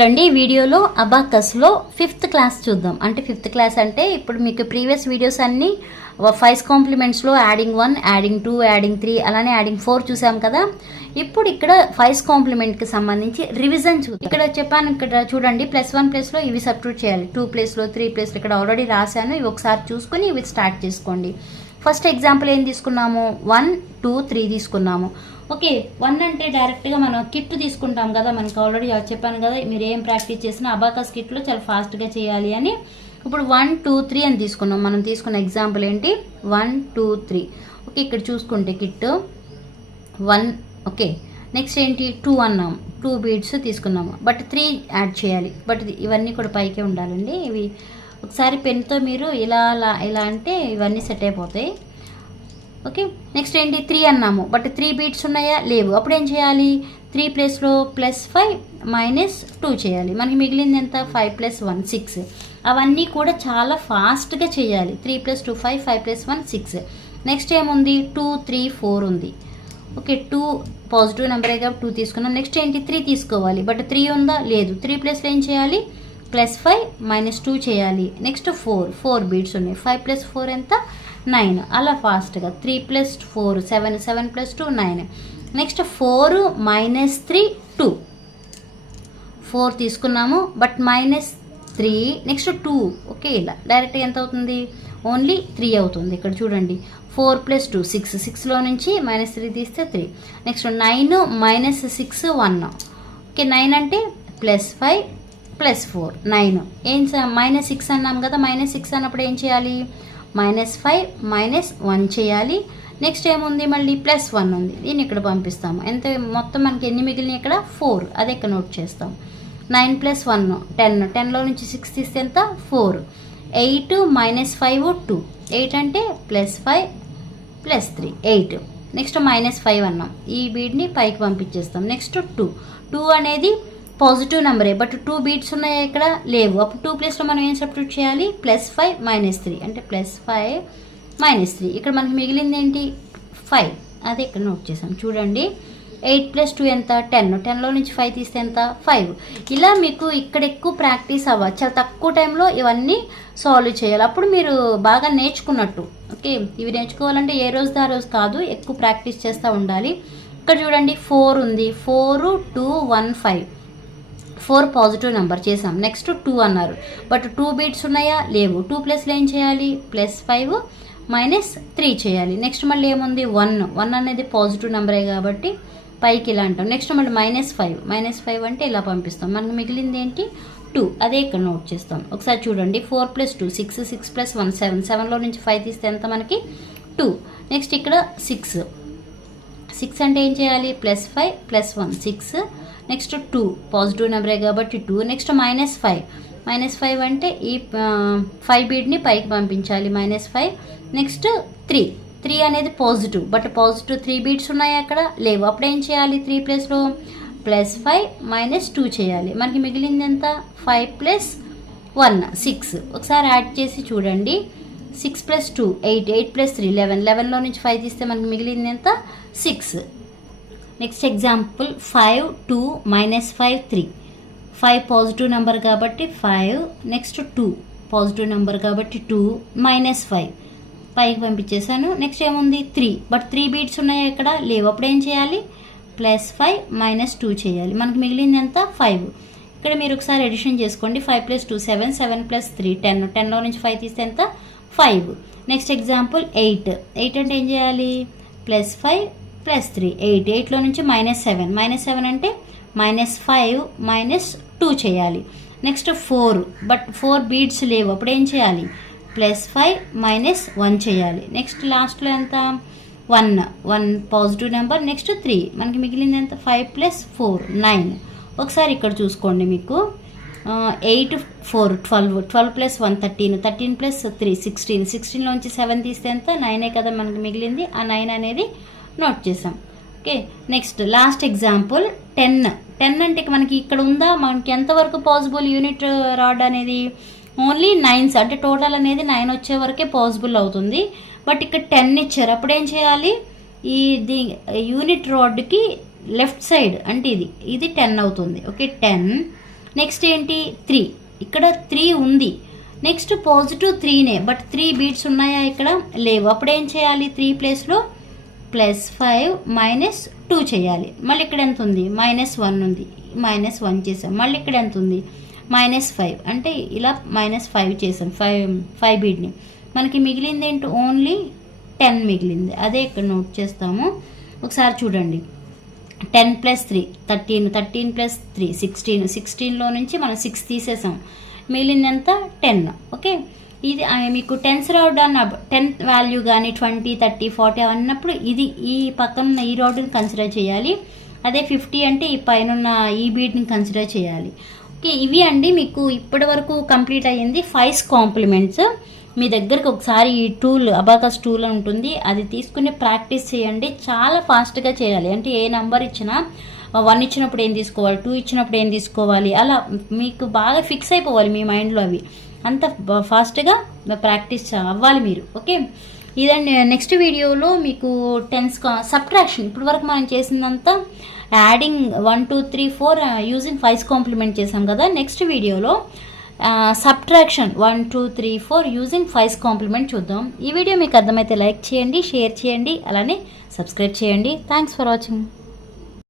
Hello అండి, ఈ వీడియోలో అబాకస్లో 5th క్లాస్ చూద్దాం. అంటే 5th క్లాస్ అంటే ఇప్పుడు మీకు ప్రీవియస్ వీడియోస్ అన్నీ 5 కాంప్లిమెంట్స్లో యాడింగ్ 1, యాడింగ్ 2, యాడింగ్ 3 అలానే యాడింగ్ 4 చూసాం కదా. ఇప్పుడు ఇక్కడ 5 కాంప్లిమెంట్కి సంబంధించి రివిజన్ చూద్దాం. ఇక్కడ చెప్పాను, ఇక్కడ చూడండి +1 ప్లేస్లో ఇవి సబ్స్టిట్యూట్ చేయాలి. 2 ప్లేస్లో 3 ప్లేస్లో ఇక్కడ ఆల్రెడీ రాశాను. ఇవి ఒకసారి చూసుకొని ఇవి స్టార్ట్ చేసుకోండి. ఫస్ట్ ఎగ్జాంపుల్ ఏం తీసుకున్నాము, 1, 2, 3 తీసుకున్నాము. ఓకే, 1 అంటే డైరెక్ట్గా మనం కిట్ తీసుకుంటాం కదా. మనకి ఆల్రెడీ చెప్పాను కదా, మీరు ఏం ప్రాక్టీస్ చేసినా అబాకస్ కిట్లో చాలా ఫాస్ట్గా చేయాలి అని. ఇప్పుడు 1, 2, 3 అని తీసుకున్నాం. మనం తీసుకున్న ఎగ్జాంపుల్ ఏంటి, 1, 2, 3. ఓకే, ఇక్కడ చూసుకుంటే కిట్ 1. ఓకే, నెక్స్ట్ ఏంటి, 2 అన్నాము. 2 బీడ్స్ తీసుకున్నాము, బట్ 3 యాడ్ చేయాలి. బట్ ఇవన్నీ కూడా పైకే ఉండాలండి. ఇవి ఒకసారి పెన్తో మీరు ఇలా ఇలా అంటే ఇవన్నీ సెట్ అయిపోతాయి. ఓకే, నెక్స్ట్ ఏంటి, 3 అన్నాము, బట్ 3 బీట్స్ ఉన్నాయా, లేవు. అప్పుడు ఏం చేయాలి, 3 ప్లేస్లో +5 -2 చేయాలి. మనకి మిగిలింది ఎంత, 5 + 1 6. అవన్నీ కూడా చాలా ఫాస్ట్గా చేయాలి. 3 + 2 5, 5 + 1 6. నెక్స్ట్ ఏముంది, 2, 3, 4 ఉంది. ఓకే, 2 పాజిటివ్ నెంబరే కాబట్టి 2 తీసుకున్నాం. నెక్స్ట్ ఏంటి, 3 తీసుకోవాలి, బట్ 3 ఉందా, లేదు. 3 ప్లేస్లో ఏం చేయాలి, +5 -2 చేయాలి. నెక్స్ట్ 4 బీట్స్ ఉన్నాయి. 5 + 4 ఎంత, 9. అలా ఫాస్ట్గా 3 + 4 7, 7 + 2 9. నెక్స్ట్ 4 -3 2. 4 తీసుకున్నాము, బట్ -3. నెక్స్ట్ 2. ఓకే, ఇలా డైరెక్ట్గా ఎంత అవుతుంది, ఓన్లీ 3 అవుతుంది. ఇక్కడ చూడండి, 4 + 2 6. 6లో నుంచి -3 తీస్తే 3. నెక్స్ట్ 9 -6 1. ఓకే, 9 అంటే +5 +4 9. ఏం -6 అన్నాం కదా. -6 అన్నప్పుడు ఏం చేయాలి, -5 -1 చేయాలి. నెక్స్ట్ ఏముంది, మళ్ళీ +1 ఉంది. దీన్ని ఇక్కడ పంపిస్తాము. ఎంత మొత్తం మనకి ఎన్ని మిగిలిన, ఇక్కడ 4. అదే ఇక్కడ నోట్ చేస్తాం. 9 + 1 10. 10లో నుంచి 6 తీస్తే ఎంత, 4. 8 -5 2. 8 అంటే +5 +3 8. నెక్స్ట్ -5 అన్నాం. ఈ బీడ్ని పైకి పంపించేస్తాం. నెక్స్ట్ 2 అనేది పాజిటివ్ నెంబరే, బట్ 2 బీట్స్ ఉన్నాయా, ఇక్కడ లేవు. అప్పుడు 2 ప్లేస్లో మనం ఏం సబ్స్టిట్యూట్ చేయాలి, +5 -3 అంటే +5 -3. ఇక్కడ మనకి మిగిలింది ఏంటి, 5. అదే ఇక్కడ నోట్ చేసాం. చూడండి, 8 + 2 ఎంత, 10. 10లో నుంచి 5 తీస్తే ఎంత, 5. ఇలా మీకు ఇక్కడ ఎక్కువ ప్రాక్టీస్ అవ్వాలి. చాలా తక్కువ టైంలో ఇవన్నీ సాల్వ్ చేయాలి. అప్పుడు మీరు బాగా నేర్చుకున్నట్టు. ఓకే, ఇవి నేర్చుకోవాలంటే ఏ రోజు ఆ రోజు కాదు, ఎక్కువ ప్రాక్టీస్ చేస్తూ ఉండాలి. ఇక్కడ చూడండి, 4 ఉంది. 4 2 1 5. 4 పాజిటివ్ నెంబర్ చేసాం. నెక్స్ట్ 2 అన్నారు, బట్ 2 బీట్స్ ఉన్నాయా, లేవు. 2 ప్లేస్లో ఏం చేయాలి, +5 -3 చేయాలి. నెక్స్ట్ మళ్ళీ ఏముంది, 1 అనేది పాజిటివ్ నెంబరే కాబట్టి పైకి ఇలా అంటాం. నెక్స్ట్ మళ్ళీ -5 అంటే ఇలా పంపిస్తాం. మనకు మిగిలింది ఏంటి, 2. అదే ఇక్కడ నోట్ చేస్తాం. ఒకసారి చూడండి, 4 + 2 6, 6 + 1 7. 7లో నుంచి 5 తీస్తే ఎంత, మనకి 2. నెక్స్ట్ ఇక్కడ 6 అంటే ఏం చేయాలి, +5 + 1 6. నెక్స్ట్ 2 పాజిటివ్ నెంబరే కాబట్టి 2. నెక్స్ట్ -5 అంటే ఈ 5 బీడ్ని పైకి పంపించాలి, -5. నెక్స్ట్ 3 అనేది పాజిటివ్, బట్ పాజిటివ్ 3 బీడ్స్ ఉన్నాయి, అక్కడ లేవు. అప్పుడు ఏం చేయాలి, 3 ప్లేస్లో +5 -2 చేయాలి. మనకి మిగిలింది ఎంత, 5 + 1 6. ఒకసారి యాడ్ చేసి చూడండి, 6 + 2 8, 8 + 3 11. 11లో నుంచి 5 తీస్తే మనకి మిగిలింది ఎంత, 6. Next example 5 2 -5 3. 5 పాజిటివ్ నెంబర్ కాబట్టి 5. నెక్స్ట్ 2 పాజిటివ్ నెంబర్ కాబట్టి 2 -5 పైకి పంపించేశాను. నెక్స్ట్ ఏముంది, 3, బట్ 3 బీట్స్ ఉన్నాయి, ఇక్కడ లేవు. అప్పుడు ఏం చేయాలి, +5 -2 చేయాలి. మనకి మిగిలింది ఎంత, 5. ఇక్కడ మీరు ఒకసారి ఎడిషన్ చేసుకోండి. 5 + 2 7, 7 + 3 10. 10లో నుంచి 5 తీస్తే ఎంత, 5. నెక్స్ట్ ఎగ్జాంపుల్ 8 అంటే ఏం చేయాలి, +5 +3 8. 8లో నుంచి -7 అంటే -5 -2 చేయాలి. నెక్స్ట్ 4, బట్ 4 బీడ్స్ లేవు. అప్పుడు ఏం చేయాలి, +5 -1 చేయాలి. నెక్స్ట్ లాస్ట్లో ఎంత, 1 పాజిటివ్ నెంబర్. నెక్స్ట్ 3, మనకి మిగిలింది ఎంత, 5 + 4 9. ఒకసారి ఇక్కడ చూసుకోండి, మీకు 8 4 12, 12 + 1 13, 13 + 3 16. 16లోంచి 7 తీస్తే ఎంత, 9 కదా మనకి మిగిలింది. ఆ 9 అనేది నోట్ చేసాం. ఓకే, నెక్స్ట్ లాస్ట్ ఎగ్జాంపుల్ 10 అంటే మనకి ఇక్కడ ఉందా, మనకి ఎంతవరకు పాసిబుల్ యూనిట్ రాడ్ అనేది, ఓన్లీ 9s అంటే టోటల్ అనేది 9 వచ్చే వరకే పాసిబుల్ అవుతుంది. బట్ ఇక్కడ 10 ఇచ్చారు. అప్పుడు ఏం చేయాలి, ఇది యూనిట్ రాడ్కి లెఫ్ట్ సైడ్ అంటే ఇది 10 అవుతుంది. ఓకే, 10 నెక్స్ట్ ఏంటి 3, ఇక్కడ 3 ఉంది. నెక్స్ట్ పాజిటివ్ 3నే, బట్ 3 బీట్స్ ఉన్నాయా ఇక్కడ? లేవు. అప్పుడు ఏం చేయాలి? 3 ప్లేస్లో +5 -2 చేయాలి. మళ్ళీ ఇక్కడ ఎంత ఉంది? -1 ఉంది, -1 చేసాం. మళ్ళీ ఇక్కడ ఎంత ఉంది? -5, అంటే ఇలా -5 చేసాం 5 బీట్ని. మనకి మిగిలింది ఏంటి? ఓన్లీ 10 మిగిలింది. అదే ఇక్కడ నోట్ చేస్తాము. ఒకసారి చూడండి. 10 + 3 13, 13 + 3 16, 16లో నుంచి మనం 6 తీసేసాం. మిగిలిందంతా 10. ఓకే, ఇది మీకు టెన్స్ రావడాన్ని 10 వాల్యూ కానీ 20, 30, 40 అన్నప్పుడు ఇది ఈ పక్కన ఈ రాడ్ని కన్సిడర్ చేయాలి. అదే 50 అంటే ఈ పైన ఈ బీడ్ని కన్సిడర్ చేయాలి. ఓకే, ఇవి అండి మీకు ఇప్పటి వరకు కంప్లీట్ అయ్యింది 5 కాంప్లిమెంట్స్. మీ దగ్గరకు ఒకసారి ఈ టూల్, అబాకస్ టూల్ ఉంటుంది, అది తీసుకుని ప్రాక్టీస్ చేయండి. చాలా ఫాస్ట్గా చేయాలి. అంటే ఏ నెంబర్ ఇచ్చినా 1 ఇచ్చినప్పుడు ఏం తీసుకోవాలి, 2 ఇచ్చినప్పుడు ఏం తీసుకోవాలి, అలా మీకు బాగా ఫిక్స్ అయిపోవాలి మీ మైండ్లో. అవి అంత ఫాస్ట్గా ప్రాక్టీస్ అవ్వాలి మీరు. ఓకే, ఇదండి. నెక్స్ట్ వీడియోలో మీకు టెన్స్ సబ్ట్రాక్షన్, ఇప్పటి వరకు మనం చేసిందంతా యాడింగ్ 1 2 3 4 యూజింగ్ 5 కాంప్లిమెంట్ చేసాం కదా. నెక్స్ట్ వీడియోలో సబ్ట్రాక్షన్ 1 2 3 4 యూజింగ్ 5 కాంప్లిమెంట్ చూద్దాం. ఈ వీడియో మీకు అర్థమైతే లైక్ చేయండి, షేర్ చేయండి, అలానే సబ్స్క్రైబ్ చేయండి. Thanks for watching.